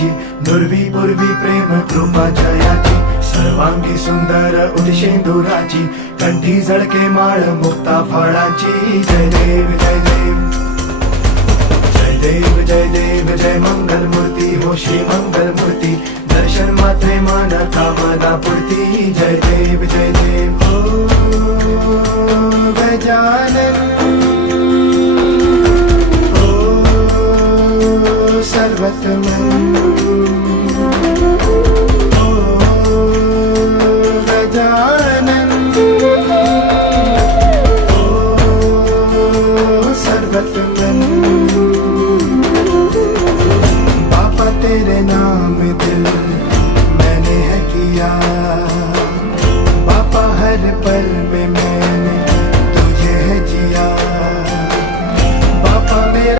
जयाची, नुरवी पूर्वी प्रेम कृपा जयाची, सर्वांगी सुंदर उदिशेंदुराची, कंठी झळके माळ मुक्ता फळाची. जय देव जय देव जय देव जय देव जय मंगल मूर्ती हो श्री मंगल मूर्ती, दर्शन मात्रे मन कामना पूर्ती. जय देव जय देव हो गजानन हो सर्वत्र